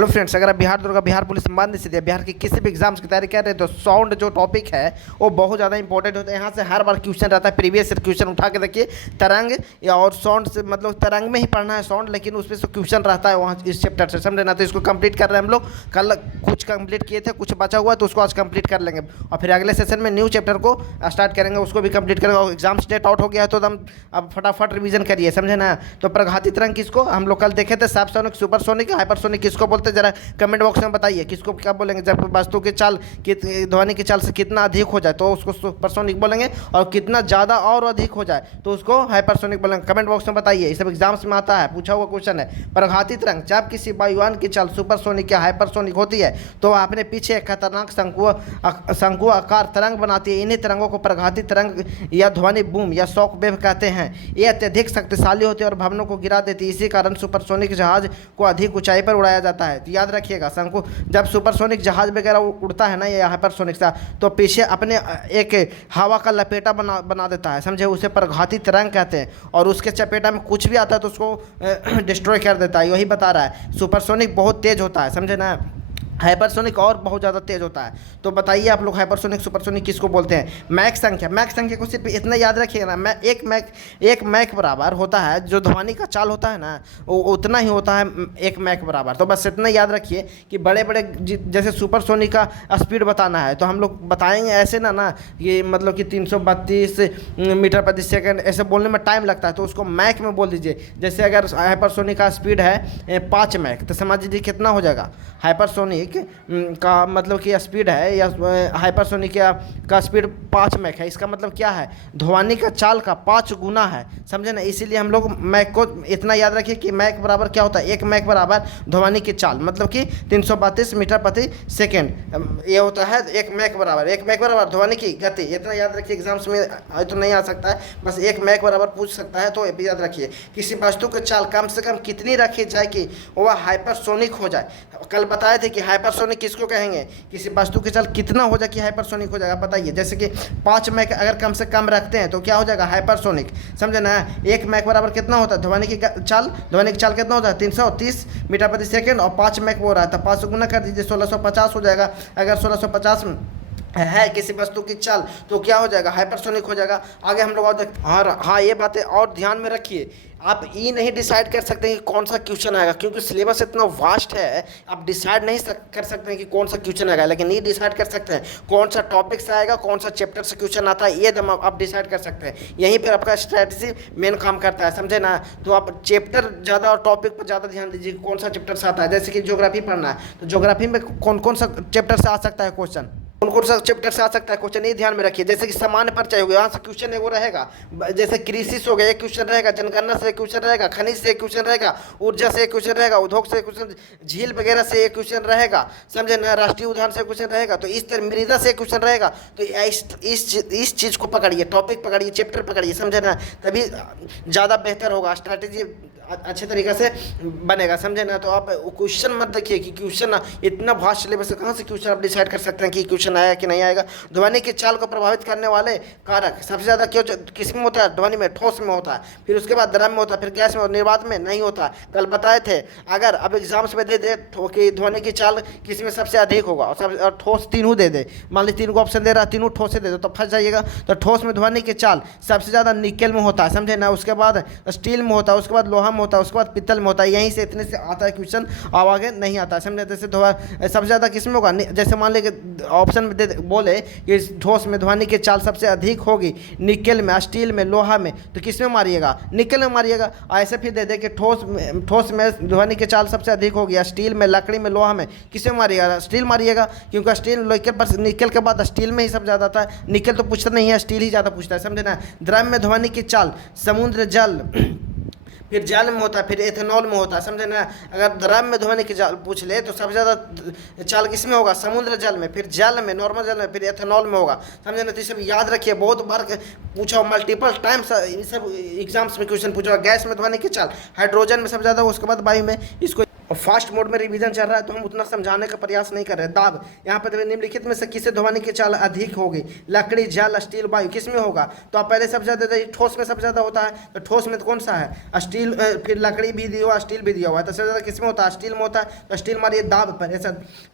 Hello friends, अगर आप Bihar Durga Bihar police संबंधित से बिहार की किसी भी एग्जाम्स की तैयारी कर रहे हैं तो साउंड जो टॉपिक है वो बहुत ज़्यादा इंपॉर्टेंट होता है। यहाँ से हर बार क्वेश्चन रहता है, प्रीवियस क्वेश्चन उठा के देखिए तरंग या और साउंड से, मतलब तरंग में ही पढ़ना है साउंड, लेकिन उसमें से क्वेश्चन रहता है वहाँ इस चैप्टर से, समझे ना। तो इसको कंप्लीट कर रहे हैं हम लोग। कल कुछ कंप्लीट किए थे, कुछ बचा हुआ है तो उसको आज कंप्लीत कर लेंगे और फिर अगले सेशन में न्यू चैप्टर को स्टार्ट करेंगे, उसको भी कंप्लीट करेंगे। और एग्जाम्स डेट आउट हो गया है तो एकदम अब फटाफट रिवीजन करिए, समझे ना। तो प्रघाती तरंग किसको हम लोग कल देखे थे, सबसोनिक, सुपरसोनिक, हाइपरसोनिक किसको बोलते हैं, जरा कमेंट बॉक्स में बताइए किसको क्या बोलेंगे। जब वस्तु की चाल ध्वनि की चाल से कितना अधिक हो जाए तो उसको सुपरसोनिक बोलेंगे, और कितना ज़्यादा और अधिक हो जाए तो उसको हाइपरसोनिक बोलेंगे। कमेंट बॉक्स में बताइए, ये सब एग्जाम्स में आता है, पूछा हुआ क्वेश्चन है। प्रघाती तरंग जब किसी वायुयान की चाल सुपरसोनिक या हाइपरसोनिक होती है तो वह अपने पीछे एक खतरनाक शंकु आकार तरंग बनाती है। इन्हीं तरंगों को प्रघाती तरंग या ध्वनि बूम या शॉक वेव कहते हैं। ये अत्यधिक शक्तिशाली होती है और भवनों को गिरा देती है। इसी कारण सुपरसोनिक जहाज को अधिक ऊंचाई पर उड़ाया जाता है। तो याद रखिएगा, शंकु जब सुपरसोनिक जहाज वगैरह उड़ता है ना या हाइपरसोनिक सा, तो पीछे अपने एक हवा का लपेटा बना देता है, समझे। उसे प्रघाती तरंग कहते हैं। और उसके चपेटा में कुछ भी आता है तो उसको डिस्ट्रॉय कर देता है। यही बता रहा है, सुपरसोनिक बहुत तेज होता है, समझे ना। हाइपरसोनिक और बहुत ज़्यादा तेज होता है। तो बताइए आप लोग, हाइपरसोनिक सुपरसोनिक किसको बोलते हैं। मैक संख्या को सिर्फ इतना याद रखिएगा ना, मैं एक मैक बराबर होता है, जो ध्वनि का चाल होता है ना वो उतना ही होता है एक मैक बराबर। तो बस इतना याद रखिए कि बड़े बड़े जैसे सुपरसोनिक का स्पीड बताना है तो हम लोग बताएंगे ऐसे ना ये मतलब कि 332 मीटर प्रति सेकंड ऐसे बोलने में टाइम लगता है, तो उसको मैक में बोल दीजिए। जैसे अगर हाइपरसोनिक का स्पीड है 5 मैक, तो समझ लीजिए कितना हो जाएगा। हाइपरसोनिक का मतलब कि स्पीड है या हाइपरसोनिक का स्पीड 5 मैक है, इसका मतलब क्या है, ध्वनि का चाल का 5 गुना है, समझे ना। इसीलिए हम लोग मैक को इतना याद रखिए कि मैक बराबर क्या होता है, एक मैक बराबर ध्वनि की चाल, मतलब कि 332 मीटर प्रति सेकेंड ये होता है एक मैक बराबर। एक मैक बराबर ध्वनि की गति, इतना याद रखिए। एग्जाम्स में तो नहीं आ सकता है, बस एक मैक बराबर पूछ सकता है, तो याद रखिए। किसी वस्तु की चाल कम से कम कितनी रखी जाए कि वह हाइपरसोनिक हो जाए। कल बताए थे कि हाइपरसोनिक किसको कहेंगे, किसी वस्तु की चाल कितना हो जाए कि हाइपरसोनिक हो जाएगा। बताइए, जैसे कि 5 मैक अगर कम से कम रखते हैं तो क्या हो जाएगा, हाइपरसोनिक, समझे ना। एक मैक बराबर कितना होता है ध्वनि की चाल कितना होता है 330 मीटर प्रति सेकंड, और 5 मैक हो रहा है तो 5 से गुना कर दीजिए, 1650 हो जाएगा। अगर 1650 है किसी वस्तु की चाल तो क्या हो जाएगा, हाइपरसोनिक हो जाएगा। आगे हम लोग और हाँ ये बातें और ध्यान में रखिए। आप ये नहीं डिसाइड कर सकते कि कौन सा क्वेश्चन आएगा, क्योंकि सिलेबस इतना वास्ट है, आप डिसाइड नहीं कर सकते हैं कि कौन सा क्वेश्चन आएगा, लेकिन ये डिसाइड कर सकते हैं कौन सा टॉपिक से आएगा, कौन सा चैप्टर से क्वेश्चन आता है, ये दम आप डिसाइड कर सकते हैं। यहीं पर आपका स्ट्रैटेजी मेन काम करता है, समझे ना। तो आप चैप्टर ज़्यादा और टॉपिक पर ज़्यादा ध्यान दीजिए कौन सा चैप्टर से आता है। जैसे कि ज्योग्राफी पढ़ना है तो ज्योग्राफी में कौन कौन सा चैप्टर से आ सकता है क्वेश्चन, कौन सा चैप्टर से आ सकता है क्वेश्चन, ये ध्यान में रखिए। जैसे कि सामान्य परिचय हो गया, यहाँ से क्वेश्चन है वो रहेगा। जैसे कृषि से हो गया एक क्वेश्चन रहेगा, जनगणना से एक क्वेश्चन रहेगा, खनिज से एक क्वेश्चन रहेगा, ऊर्जा से एक क्वेश्चन रहेगा, उद्योग से एक क्वेश्चन, झील वगैरह से एक क्वेश्चन रहेगा, समझे ना। राष्ट्रीय उद्यान से क्वेश्चन रहेगा, तो इस तरह मृदा से एक क्वेश्चन रहेगा। तो इस चीज़ को पकड़िए, टॉपिक पकड़िए, चैप्टर पकड़िए, समझे ना, तभी ज़्यादा बेहतर होगा, स्ट्रैटेजी अच्छे तरीके से बनेगा, समझे ना। तो आप क्वेश्चन मत देखिए कि क्वेश्चन इतना भास्ट सिलेबस है, कहाँ से क्वेश्चन आप डिसाइड कर सकते हैं कि क्वेश्चन आया कि नहीं आएगा। ध्वनि की चाल को प्रभावित करने वाले कारक सबसे ज़्यादा क्यों किस में होता है, ध्वनि में, ठोस में होता है, फिर उसके बाद द्रव में होता है, फिर गैस में और निर्वात में नहीं होता। कल बताए थे। अगर अब एग्जाम्स में दे दे कि ध्वनि की चाल किस में सबसे अधिक होगा और ठोस तीनों दे दे, मान ली 3 को ऑप्शन दे रहा है, तीनों ठोस दे दो तो फंस जाइएगा। तो ठोस में ध्वनि की चाल सबसे ज़्यादा निकेल में होता है, समझे ना। उसके बाद स्टील में होता है, उसके बाद लोहा में होता है, उसके बाद पित्तल में होता है। यहीं से इतने से आता है क्वेश्चन, अब आगे नहीं आता है, समझे। जैसे सबसे ज़्यादा किस में होगा, जैसे मान लीजिए ऑप्शन में बोले कि ठोस में ध्वनि की चाल सबसे अधिक होगी निकेल में, स्टील में, लोहा में, तो किस में मारिएगा, निकेल में मारिएगा। ऐसे फिर दे दे कि ठोस में ध्वनि की चाल सबसे अधिक होगी, स्टील में, लकड़ी में, लोहा में, किस में मारिएगा, स्टील मारिएगा, क्योंकि स्टील निकेल के बाद स्टील में ही सब ज़्यादा आता है। निकेल तो पूछता नहीं है, स्टील ही ज़्यादा पूछता है, समझे ना। द्रव में ध्वनि की चाल समुद्र, जल, फिर जल में होता है, फिर एथेनॉल में होता है, समझे ना। अगर द्रव में ध्वनि की चाल पूछ ले तो सबसे ज़्यादा चाल किस में होगा, समुद्र जल में, फिर जल में, नॉर्मल जल में, फिर एथेनॉल में होगा, समझे ना। तो ये सब याद रखिए, बहुत बार पूछा, मल्टीपल टाइम्स सब एग्जाम्स में क्वेश्चन पूछा। गैस में ध्वनि की चाल हाइड्रोजन में सबसे ज़्यादा, उसके बाद वायु में, इसको और फास्ट मोड में रिवीजन चल रहा है तो हम उतना समझाने का प्रयास नहीं कर रहे। दाब, यहाँ पर देखिए निम्नलिखित में से किसे ध्वनि की चाल अधिक होगी? लकड़ी, जल, स्टील, वायु, किस में होगा? तो आप पहले सबसे ज़्यादा ठोस में सबसे ज़्यादा होता है, तो ठोस में तो कौन सा है? स्टील, फिर लकड़ी भी दिया हुआ, स्टील भी दिया हुआ है, तो सबसे ज़्यादा किस में होता है? स्टील में होता है। तो स्टील मारिए दाब,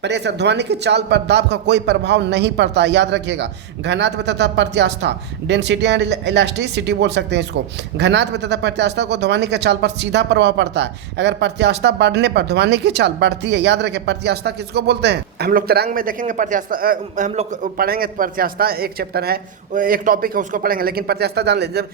प्रेशर। ध्वनि की चाल पर दाब का कोई प्रभाव नहीं पड़ता, याद रखिएगा। घनत्व तथा प्रत्यास्था, डेंसिटी एंड इलास्टिसिटी बोल सकते हैं इसको। घनत्व तथा प्रत्यास्था को ध्वनि की चाल पर सीधा प्रभाव पड़ता है। अगर प्रत्यास्था बढ़ने पर ध्वनि की चाल बढ़ती है, याद रखें। प्रत्यास्था किसको बोलते हैं? हम लोग तरंग में देखेंगे प्रत्यास्था, हम लोग पढ़ेंगे प्रत्यास्था, एक चैप्टर है, एक टॉपिक है उसको पढ़ेंगे, लेकिन प्रत्यास्था जान ले। जब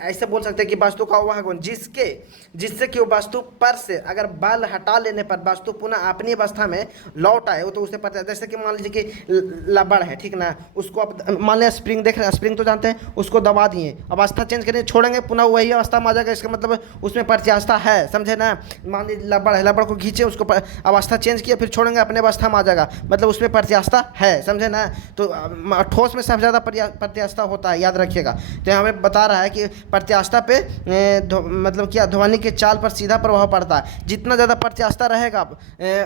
ऐसे बोल सकते हैं कि वस्तु का वह गुण जिससे कि वस्तु पर से अगर बल हटा लेने पर वस्तु पुनः अपनी अवस्था में लौट आए, वो तो उसे प्रत्यास्था। जैसे कि मान लीजिए कि लबड़ है, ठीक ना, उसको आप मान लिया स्प्रिंग देख रहे हैं, स्प्रिंग तो जानते हैं, उसको दबा दिए, अवस्था चेंज करें, छोड़ेंगे, पुनः वही अवस्था में आ जाएगा, इसका मतलब उसमें प्रत्यास्था है, समझे ना। मान लीजिए लबड़ है, लबड़ को खींचे, उसको अवस्था चेंज किया, फिर छोड़ेंगे, अपने अवस्था में आ जाएगा, मतलब उसमें प्रत्यास्था है, समझे ना। तो ठोस में सबसे ज़्यादा प्रत्यास्था होता है, याद रखिएगा। तो हमें बता रहा है कि प्रत्यास्था पे मतलब क्या, ध्वनि के चाल पर सीधा प्रभाव पड़ता है। जितना ज़्यादा प्रत्यास्था रहेगा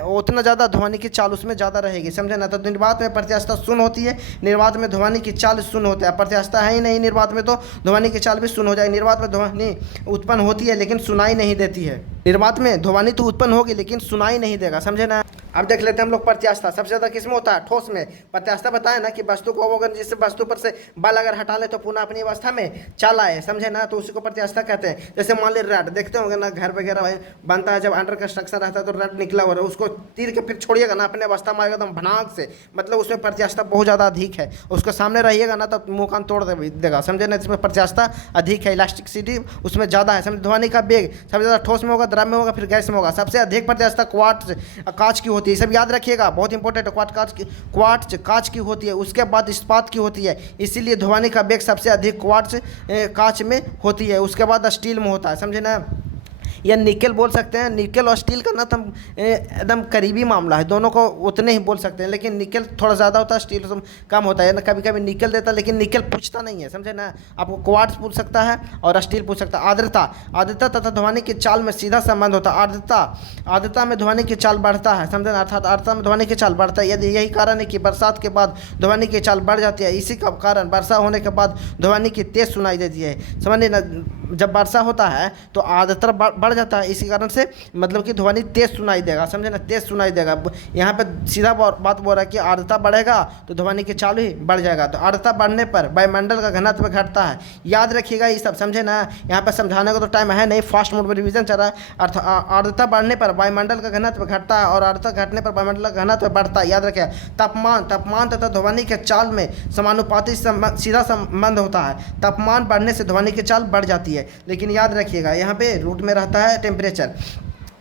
उतना ज़्यादा ध्वनि की चाल उसमें ज़्यादा रहेगी, समझे ना। तो निर्वात में प्रत्यास्था शून्य होती है, निर्वात में ध्वनि की चाल शून्य होता है। प्रत्यास्था है ही नहीं निर्वात में, तो ध्वनि की चाल भी शून्य हो जाएगी। निर्वात में ध्वनि उत्पन्न होती है लेकिन सुनाई नहीं देती है। निर्वात में ध्वनि तो उत्पन्न होगी लेकिन सुनाई नहीं देगा, समझे ना। अब देख लेते हैं हम लोग प्रत्यास्था सबसे ज़्यादा किसमें होता है? ठोस में। प्रत्यास्था बताए ना कि वस्तु को अगर जिससे वस्तु पर से बल अगर हटा ले तो पुनः अपनी अवस्था में चला है, समझे ना, तो उसी को प्रत्यास्था कहते हैं। जैसे मान ली रड, देखते होंगे ना घर वगैरह बनता है, जब अंडर कंस्ट्रक्शन रहता है तो रड निकला हुआ है, उसको तीर के फिर छोड़िएगा ना, अपने अवस्था में आएगा एकदम भनाक से, मतलब उसमें प्रत्यास्था बहुत ज़्यादा अधिक है। उसके सामने रहिएगा ना तो मुँह कान तोड़ देगा, समझे ना। इसमें प्रत्यास्था अधिक है, इलास्टिसिटी उसमें ज़्यादा है, समझे। ध्वनि का वेग सबसे ज़्यादा ठोस में होगा, द्रव में होगा, फिर गैस में होगा। सबसे अधिक प्रत्यास्था क्वार्ट्ज कांच की होती है, सब याद रखिएगा, बहुत इंपॉर्टेंट है। क्वार्ट्ज कांच की होती है, उसके बाद इस्पात की होती है, इसीलिए ध्वनि का वेग सबसे अधिक क्वार्ट्ज कांच में होती है, उसके बाद स्टील में होता है, समझे ना। या निकल बोल सकते हैं। निकल और स्टील का ना तो एकदम करीबी मामला है, दोनों को उतने ही बोल सकते हैं, लेकिन निकल थोड़ा ज़्यादा होता है, स्टील कम होता है ना। कभी कभी निकल देता है लेकिन निकल पूछता नहीं है, समझे ना। आपको क्वार्ट्ज पूछ सकता है और स्टील पूछ सकता है। आर्द्रता तथा ध्वनि की चाल में सीधा संबंध होता है। आर्द्रता में ध्वनि की चाल बढ़ता है, समझे ना, अर्थात आर्द्रता में ध्वनि की चाल बढ़ता है। यदि यही कारण है कि बरसात के बाद ध्वनि की चाल बढ़ जाती है, इसी का कारण वर्षा होने के बाद ध्वनि की तेज सुनाई देती है, समझिए ना। जब वर्षा होता है तो आर्द्रता बढ़ जाता है, इसी कारण से मतलब कि ध्वनि तेज सुनाई देगा, समझे ना, तेज सुनाई देगा। यहाँ पे सीधा बात बोल रहा है कि आर्द्रता बढ़ेगा तो ध्वनि की चाल ही बढ़ जाएगा। तो आर्द्रता बढ़ने पर वायुमंडल का घनत्व घटता है, याद रखिएगा ये सब, समझे ना। यहाँ पर समझाने को तो टाइम है नहीं, फास्ट मोड में रिवीजन चल रहा है। आर्द्रता बढ़ने पर वायुमंडल का घनत्व घटता है और आर्द्रता घटने पर वायुमंडल का घनत्व बढ़ता है, याद रखिएगा। तापमान तथा ध्वनि के चाल में समानुपाती सीधा संबंध होता है। तापमान बढ़ने से ध्वनि की चाल बढ़ जाती है, लेकिन याद रखिएगा यहाँ पे रूट में रहता है टेम्परेचर।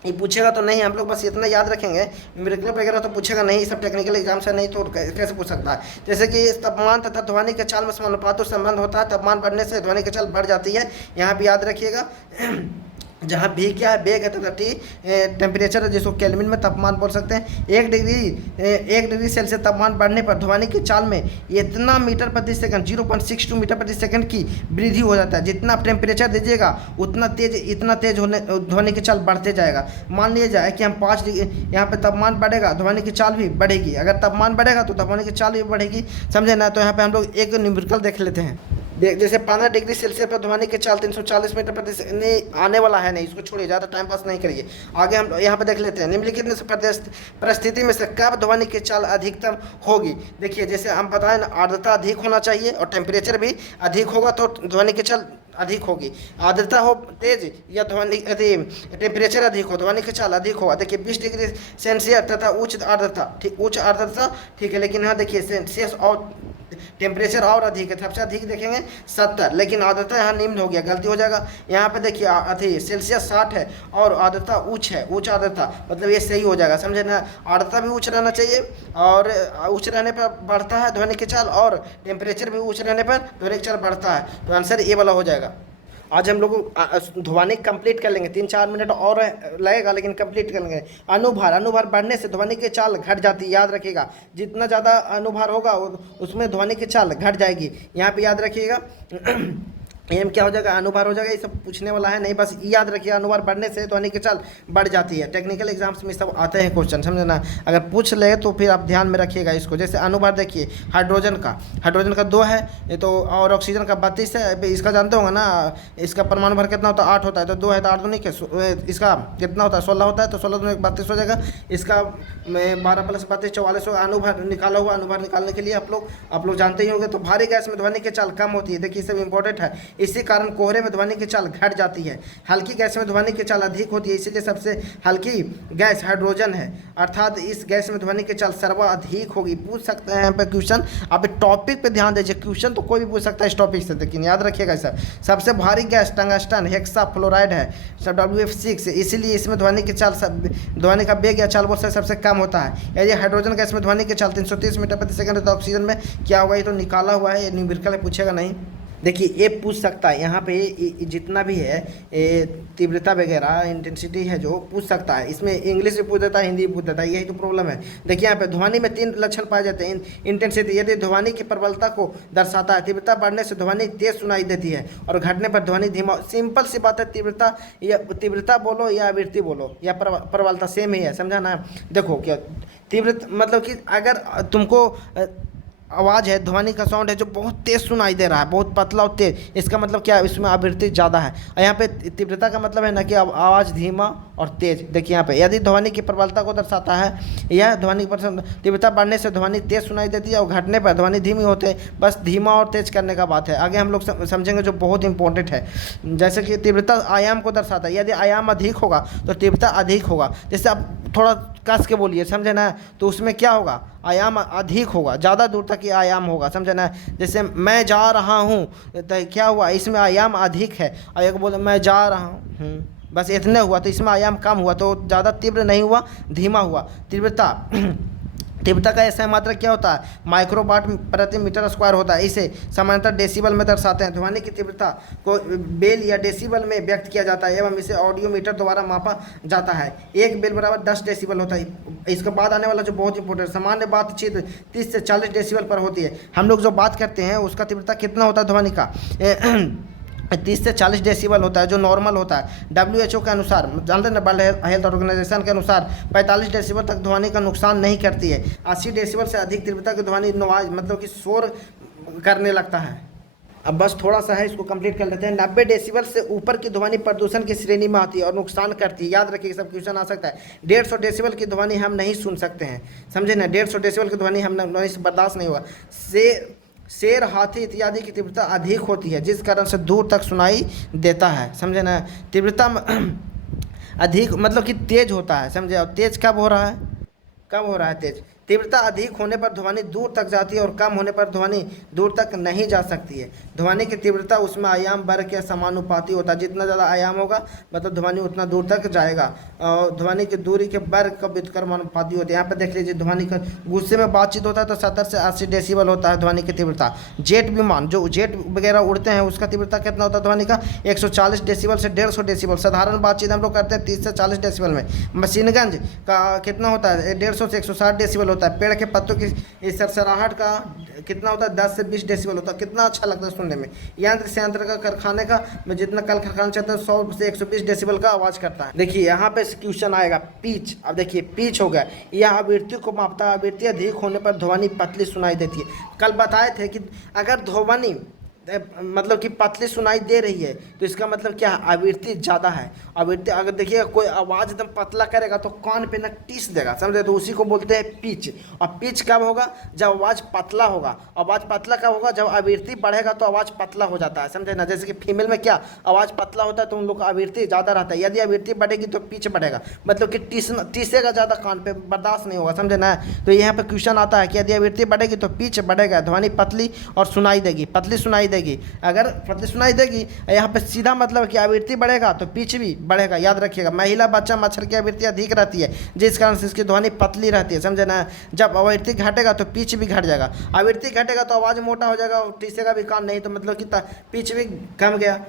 ये पूछेगा तो नहीं, हम लोग बस इतना याद रखेंगे। मेडिकल वगैरह तो पूछेगा नहीं, सब टेक्निकल एग्जाम से नहीं तो कैसे पूछ सकता है। जैसे कि तापमान तथा ध्वनि के चाल में समानुपाती संबंध होता है, तापमान बढ़ने से ध्वनि की चाल बढ़ जाती है, यहाँ भी याद रखिएगा। जहाँ भी क्या है, बेग है तथा टी टेम्परेचर है, जिसको केल्विन में तापमान बोल सकते हैं। 1 डिग्री सेल्सियस तापमान बढ़ने पर ध्वनि की चाल में इतना मीटर प्रति सेकंड 0.62 मीटर प्रति सेकंड की वृद्धि हो जाता है। जितना आप टेम्परेचर दीजिएगा इतना तेज होने ध्वनि की चाल बढ़ते जाएगा। मान लिया जाए कि हम 5 डिग्री यहाँ पे तापमान बढ़ेगा, ध्वनि की चाल भी बढ़ेगी। अगर तापमान बढ़ेगा तो ध्वनि की चाल भी बढ़ेगी, समझे ना। तो यहाँ पे हम लोग एक न्यूमेरिकल देख लेते हैं। जैसे 15 डिग्री सेल्सियस पर ध्वनि की चाल 340 मीटर प्रति सेकंड नहीं आने वाला है, नहीं, इसको छोड़िए, ज़्यादा टाइम पास नहीं करिए। आगे हम यहाँ पे देख लेते हैं। निम्नलिखित में से परिस्थिति में से कब ध्वनि की चाल अधिकतम होगी? देखिए जैसे हम बताएं ना, आर्द्रता अधिक होना चाहिए और टेम्परेचर भी अधिक होगा तो ध्वनि की चाल अधिक होगी। आर्द्रता हो तेज या ध्वनि टेम्परेचर अधिक हो, ध्वनि की चाल अधिक होगा। देखिए 20 डिग्री सेल्सियस तथा उच्च आर्द्रता ठीक है, लेकिन यहाँ देखिए सेल्सियस और टेम्परेचर और अधिक है, सबसे अधिक देखेंगे 70, लेकिन आर्द्रता यहाँ निम्न हो गया, गलती हो जाएगा। यहाँ पे देखिए अति सेल्सियस 60 है और आर्द्रता उच्च है, उच्च आर्द्रता, मतलब ये सही हो जाएगा, समझे ना। आर्द्रता भी उच्च रहना चाहिए और उच्च रहने पर बढ़ता है ध्वनि की चाल, और टेम्परेचर भी उच्च रहने पर ध्वनि की चाल बढ़ता है। तो आंसर ये वाला हो जाएगा। आज हम लोग ध्वनि कंप्लीट कर लेंगे, 3-4 मिनट और लगेगा लेकिन कंप्लीट कर लेंगे। अनुभार बढ़ने से ध्वनि की चाल घट जाती है, याद रखिएगा। जितना ज़्यादा अनुभार होगा उसमें ध्वनि की चाल घट जाएगी, यहाँ पे याद रखिएगा। एम क्या हो जाएगा, अनुभार हो जाएगा। ये सब पूछने वाला है नहीं, बस याद रखिए अनुभार बढ़ने से ध्वनि की चाल बढ़ जाती है। टेक्निकल एग्जाम्स में सब आते हैं क्वेश्चन, समझे ना। अगर पूछ ले तो फिर आप ध्यान में रखिएगा इसको। जैसे अनुभार देखिए, हाइड्रोजन का 2 है ये तो, और ऑक्सीजन का 32 है। इसका जानते होंगे ना, इसका परमाणु भर कितना होता है, 8 होता है। तो 2 है तो 8 दूनी के इसका कितना होता है, 16 होता है। तो 16 दूनी 32 हो जाएगा। इसका 12 + 32 44 होगा। अनुभार निकाला हुआ, अनुभार निकालने के लिए आप लोग जानते ही होंगे। तो भारी गैस में ध्वनि की चाल कम होती है। देखिए सब इंपॉर्टेंट है। इसी कारण कोहरे में ध्वनि की चाल घट जाती है। हल्की गैस में ध्वनि की चाल अधिक होती है, इसीलिए सबसे हल्की गैस हाइड्रोजन है, अर्थात इस गैस में ध्वनि की चाल सर्वाधिक होगी। पूछ सकते हैं यहाँ पे क्वेश्चन, आप टॉपिक पे ध्यान दीजिए। क्वेश्चन तो कोई भी पूछ सकता है इस टॉपिक से, लेकिन याद रखिएगा सर, सबसे भारी गैस टंगस्टन हेक्सा फ्लोराइड है, WF6, इसीलिए इसमें ध्वनि की चाल ध्वनि का वेग या चाल वो सबसे कम होता है। यदि हाइड्रोजन गैस में ध्वनि की चाल 330 मीटर प्रति सेकंड है तो ऑक्सीजन में क्या होगा, ये तो निकाला हुआ है, ये न्यूमेरिकल है, पूछेगा नहीं। देखिए ये पूछ सकता है यहाँ पे, जितना भी है तीव्रता वगैरह इंटेंसिटी है जो पूछ सकता है। इसमें इंग्लिश भी पूछ देता है, हिंदी भी पूछ देता है, यही तो प्रॉब्लम है। देखिए यहाँ पे ध्वनि में 3 लक्षण पाए जाते हैं। इंटेंसिटी यदि ध्वनि की प्रबलता को दर्शाता है। तीव्रता बढ़ने से ध्वनि तेज सुनाई देती है और घटने पर ध्वनि धीमा। सिंपल सी बात है, तीव्रता बोलो या आवृत्ति बोलो या प्रबलता सेम ही है, समझा ना। देखो क्या तीव्रता मतलब कि अगर तुमको आवाज़ है, ध्वनि का साउंड है जो बहुत तेज़ सुनाई दे रहा है, बहुत पतला और तेज, इसका मतलब क्या है, इसमें आवृत्ति ज़्यादा है। और यहाँ पे तीव्रता का मतलब है ना कि आवाज़ धीमा और तेज। देखिए यहाँ पे यदि ध्वनि की प्रबलता को दर्शाता है, यह ध्वनि की तीव्रता बढ़ने से ध्वनि तेज सुनाई देती है और घटने पर ध्वनि धीमी होते हैं। बस धीमा और तेज करने का बात है। आगे हम लोग समझेंगे जो बहुत इंपॉर्टेंट है। जैसे कि तीव्रता आयाम को दर्शाता है, यदि आयाम अधिक होगा तो तीव्रता अधिक होगा। जैसे आप थोड़ा कस के बोलिए, समझे ना, तो उसमें क्या होगा, आयाम अधिक होगा, ज़्यादा दूर तक ये आयाम होगा, समझे ना। जैसे मैं जा रहा हूँ तो क्या हुआ, इसमें आयाम अधिक है। और एक बोले मैं जा रहा हूँ, बस इतने हुआ, तो इसमें आयाम कम हुआ, तो ज़्यादा तीव्र नहीं हुआ, धीमा हुआ। तीव्रता का ऐसा मात्रा क्या होता है, माइक्रोवाट प्रति मीटर स्क्वायर होता है। इसे सामान्यतः डेसिबल में दर्शाते हैं। ध्वनि की तीव्रता को बेल या डेसिबल में व्यक्त किया जाता है एवं इसे ऑडियोमीटर द्वारा मापा जाता है। 1 बेल बराबर 10 डेसिबल होता है। इसके बाद आने वाला जो बहुत इंपॉर्टेंट, सामान्य बातचीत 30 से 40 डेसिबल पर होती है। हम लोग जो बात करते हैं उसका तीव्रता कितना होता है ध्वनि का, 30 से 40 डेसिबल होता है, जो नॉर्मल होता है। WHO के अनुसार, जानते हैं ना, वर्ल्ड हेल्थ ऑर्गेनाइजेशन के अनुसार 45 डेसिबल तक ध्वनि का नुकसान नहीं करती है। 80 डेसिबल से अधिक तीव्रता की ध्वनि नवाज मतलब कि शोर करने लगता है। अब बस थोड़ा सा है, इसको कंप्लीट कर लेते हैं। 90 डेसिबल से ऊपर की ध्वनि प्रदूषण की श्रेणी में आती है और नुकसान करती है। याद रखिए, सब क्वेश्चन आ सकता है। 150 डेसिबल की ध्वनि हम नहीं सुन सकते हैं, समझे ना। 150 डेसिबल की ध्वनि हम से बर्दाश्त नहीं होगा। शेर, हाथी इत्यादि की तीव्रता अधिक होती है, जिस कारण से दूर तक सुनाई देता है, समझे ना। तीव्रता अधिक मतलब कि तेज होता है, समझे। और तेज कब हो रहा है, तेज तीव्रता अधिक होने पर ध्वनि दूर तक जाती है और कम होने पर ध्वनि दूर तक नहीं जा सकती है। ध्वनि की तीव्रता उसमें आयाम वर्ग के समानुपाती होता है। जितना ज़्यादा आयाम होगा मतलब ध्वनि उतना दूर तक जाएगा। और ध्वनि की दूरी के वर्ग का व्युत्क्रमानुपाती होता है। यहाँ पर देख लीजिए, ध्वनि का गुस्से में बातचीत होता है तो 70 से 80 डेसिबल होता है ध्वनि की तीव्रता। जेट विमान जो जेट वगैरह उड़ते हैं उसका तीव्रता कितना होता है ध्वनि का, 140 डेसिबल से 150 डेसिबल। साधारण बातचीत हम लोग करते हैं 30 से 40 डेसिबल में। मशीनगंज का कितना होता है, 150 से 160 डेसिबल होता है। पेड़ के पत्तों की सरसराहट का कितना होता है, 10 से 20 डेसिबल होता है। कितना अच्छा लगता है सुनने में। यंत्र का कारखाने का में जितना कल कारखाना चलता है 100 से 120 डेसिबल का आवाज़ करता है। देखिए यहाँ पे क्वेश्चन आएगा पिच। अब देखिए पिच हो गया, यह आवृत्ति को मापता है। आवृत्ति अधिक होने पर ध्वनि पतली सुनाई देती है। कल बताए थे कि अगर ध्वनि मतलब कि पतली सुनाई दे रही है तो इसका मतलब क्या है, आवृत्ति ज़्यादा है। आवृत्ति अगर देखिएगा कोई आवाज़ एकदम पतला करेगा तो कान पे ना टीस देगा, समझे, तो उसी को बोलते हैं पिच। और पिच कब होगा, जब आवाज़ पतला होगा। आवाज़ पतला कब होगा, जब आवृत्ति बढ़ेगा तो आवाज़ पतला हो जाता है, समझे ना। जैसे कि फीमेल में क्या आवाज़ पतला होता है तो उन लोग का आवृत्ति ज़्यादा रहता है। यदि आवृत्ति बढ़ेगी तो पिच बढ़ेगा, मतलब कि टीसेगा ज़्यादा, कान पे बर्दाश्त नहीं होगा, समझे ना। तो यहाँ पे क्वेश्चन आता है कि यदि आवृत्ति बढ़ेगी तो पिच बढ़ेगा, ध्वनि पतली और सुनाई देगी, पतली सुनाई देगी। अगर पतली सुनाई देगी, यहाँ पे सीधा मतलब कि आवृत्ति बढ़ेगा तो पिच भी बढ़ेगा। याद रखिएगा, महिला बच्चा मच्छर की आवृत्ति अधिक रहती है जिस कारण से इसकी ध्वनि पतली रहती है, समझे ना। जब आवृत्ति घटेगा तो पिच भी घट जाएगा। आवृत्ति घटेगा तो आवाज़ मोटा हो जाएगा और टीसेगा भी कान नहीं, तो मतलब कि पिच भी कम गया।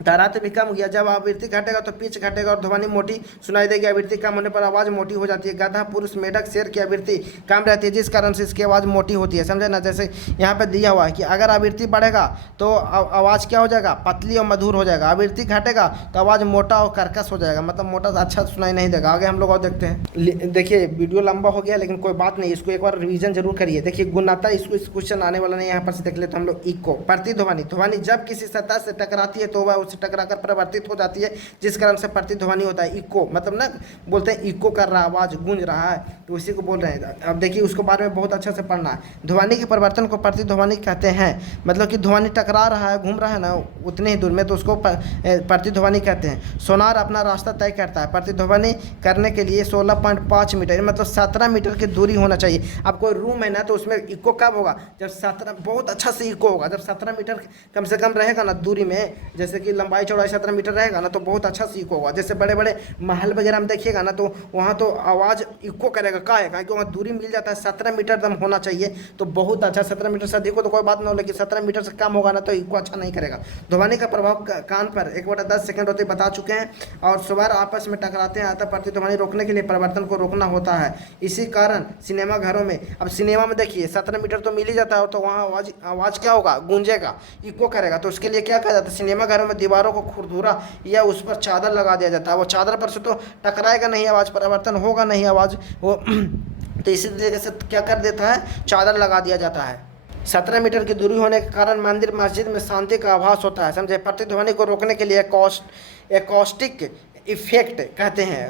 तराते भी कम हो गया। जब आवृत्ति घटेगा तो पिच घटेगा और ध्वनि मोटी सुनाई देगी। आवृत्ति कम होने पर आवाज़ मोटी हो जाती है। गधा, पुरुष, मेढक, शेर की आवृत्ति कम रहती है, जिस कारण से इसकी आवाज़ मोटी होती है। समझे ना? जैसे यहाँ पे दिया हुआ है कि अगर आवृत्ति बढ़ेगा तो आवाज़ क्या हो जाएगा, पतली और मधुर हो जाएगा। आवृत्ति घटेगा तो आवाज़ मोटा और कर्कश हो जाएगा, मतलब मोटा अच्छा सुनाई नहीं देगा। आगे हम लोग और देखते हैं। देखिए वीडियो लंबा हो गया लेकिन कोई बात नहीं, इसको एक बार रिवीजन जरूर करिए। देखिए गुणता, इसको इस क्वेश्चन आने वाला नहीं, यहाँ पर से देख लेते हम लोग। इको, प्रतिध्वनि, ध्वनि जब किसी सतह से टकराती है तो वह उससे टकराकर परिवर्तित हो जाती है, जिस कारण से प्रतिध्वनि होता है। इको मतलब ना बोलते हैं इको कर रहा है, आवाज गूंज रहा है, तो उसी को बोल रहे हैं। अब देखिए उसको बारे में बहुत अच्छे से पढ़ना है। ध्वनि के परिवर्तन को प्रतिध्वनि कहते हैं, मतलब कि ध्वनि टकरा रहा है, घूम रहा है ना उतने ही दूर में, तो उसको प्रतिध्वनि कहते हैं। सोनार अपना रास्ता तय करता है। प्रतिध्वनि करने के लिए 16.5 मीटर मतलब 17 मीटर की दूरी होना चाहिए। अब कोई रूम है ना तो उसमें इको कब होगा, जब 17 बहुत अच्छा से इको होगा, जब 17 मीटर कम से कम रहेगा ना दूरी में, जैसे कि लंबाई चौड़ाई 17 मीटर रहेगा ना तो बहुत अच्छा से इको होगा। जैसे बड़े बड़े महल वगैरह में देखिएगा ना तो वहाँ तो आवाज़ इको करेगा, का है क्योंकि वहाँ दूरी मिल जाता है। 17 मीटर दम होना चाहिए तो बहुत अच्छा। 17 मीटर से अधिक हो तो कोई बात ना हो, लेकिन 17 मीटर से कम होगा ना तो इको अच्छा नहीं करेगा। ध्वनि का प्रभाव कान पर 1/10 सेकंड होते बता चुके हैं, और स्वर आपस में टकराते हैं, अतः प्रतिध्वनि रोकने के लिए परिवर्तन को रोकना होता है। इसी कारण सिनेमा घरों में, अब सिनेमा में देखिए 17 मीटर तो मिल ही जाता है, तो वहाँ आवाज़ क्या होगा, गूंजेगा, इको करेगा। तो उसके लिए क्या कहा जाता है, सिनेमा घरों में दीवारों को खुरदुरा या उस पर चादर लगा दिया जाता है। वो चादर पर से तो टकराएगा नहीं, आवाज़ परिवर्तन होगा नहीं आवाज़ वो तो इसी तरीके से क्या कर देता है, चादर लगा दिया जाता है। 17 मीटर की दूरी होने के कारण मंदिर मस्जिद में शांति का आभास होता है। समझे? प्रतिध्वनि को रोकने के लिए एकॉस्टिक इफेक्ट कहते हैं।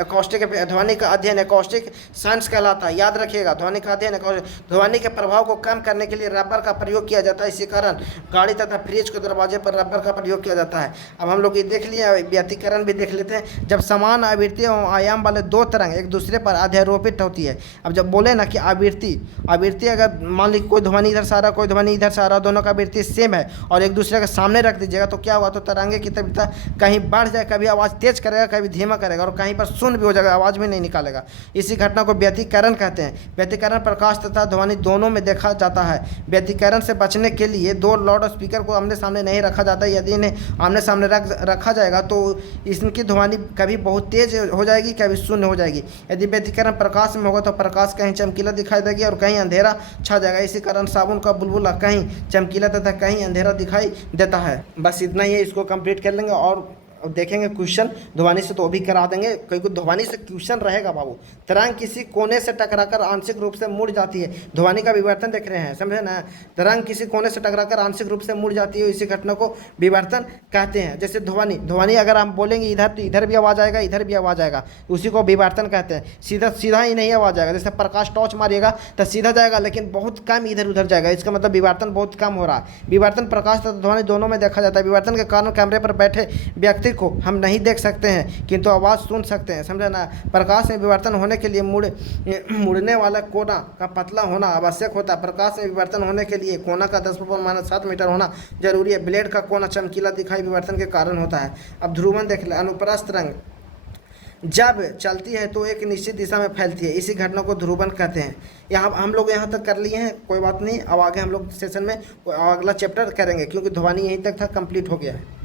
एकॉस्टिक ध्वनि का अध्ययन एकॉस्टिक साइंस कहलाता है, याद रखिएगा। ध्वनि का अध्ययन ध्वनि के प्रभाव को कम करने के लिए रबर का प्रयोग किया जाता है। इसी कारण गाड़ी तथा फ्रिज के दरवाजे पर रबर का प्रयोग किया जाता है। अब हम लोग ये देख लिया, व्यतिकरण भी देख लेते हैं। जब समान आवृत्ति एवं आयाम वाले दो तरंग एक दूसरे पर अध्यारोपित होती है। अब जब बोले ना कि आवृत्ति अगर मान लीजिए कोई ध्वनि इधर से आ रहा, कोई ध्वनि इधर से आ रहा, दोनों का आवृत्ति सेम है और एक दूसरे के सामने रख दीजिएगा तो क्या हुआ, तो तरंगे की तीव्रता कहीं बढ़ जाए, कभी आवाज़ तेज करेगा, कभी धीमा करेगा और कहीं पर शून्य भी हो जाएगा, आवाज़ भी नहीं निकालेगा। इसी घटना को व्यतिकरण कहते हैं। व्यतिकरण प्रकाश तथा ध्वनि दोनों में देखा जाता है। व्यतिकरण से बचने के लिए दो लाउड स्पीकर को आमने सामने नहीं रखा जाता। यदि इन्हें आमने सामने रखा जाएगा तो इनकी ध्वनि कभी बहुत तेज हो जाएगी, कभी शून्य हो जाएगी। यदि व्यतिकरण प्रकाश में होगा तो प्रकाश कहीं चमकीला दिखाई देगी और कहीं अंधेरा छा जाएगा। इसी कारण साबुन का बुलबुला कहीं चमकीला तथा कहीं अंधेरा दिखाई देता है। बस इतना ही है, इसको कंप्लीट कर लेंगे और देखेंगे क्वेश्चन ध्वनि से, तो भी करा देंगे क्योंकि ध्वनि से क्वेश्चन रहेगा बाबू। तरंग किसी कोने से टकराकर आंशिक रूप से मुड़ जाती है। ध्वनि का विवर्तन देख रहे हैं, समझे ना? तरंग किसी कोने से टकराकर आंशिक रूप से मुड़ जाती है, इसी घटना को विवर्तन कहते हैं। जैसे ध्वनि अगर हम बोलेंगे इधर तो इधर भी आवाज़ आएगा, इधर भी आवाज़ आएगा, उसी को विवर्तन कहते हैं। सीधा ही नहीं आवाज़ आएगा। जैसे प्रकाश टॉर्च मारिएगा तो सीधा जाएगा लेकिन बहुत कम इधर उधर जाएगा, इसका मतलब विवर्तन बहुत कम हो रहा है। विवर्तन प्रकाश तथा ध्वनि दोनों में देखा जाता है। विवर्तन के कारण कैमरे पर बैठे व्यक्ति को हम नहीं देख सकते हैं किंतु आवाज़ सुन सकते हैं, समझे ना? प्रकाश में विवर्तन होने के लिए मुड़ने वाला कोना का पतला होना आवश्यक होता है। प्रकाश में विवर्तन होने के लिए कोना का 10⁻7 मीटर होना जरूरी है। ब्लेड का कोना चमकीला दिखाई विवर्तन के कारण होता है। अब ध्रुवन देख ले। अनुप्रस्थ तरंग जब चलती है तो एक निश्चित दिशा में फैलती है, इसी घटना को ध्रुवन कहते हैं। यहाँ हम लोग यहाँ तक कर लिए हैं, कोई बात नहीं। अब आगे हम लोग सेशन में अगला चैप्टर करेंगे क्योंकि ध्वनि यहीं तक था, कंप्लीट हो गया है।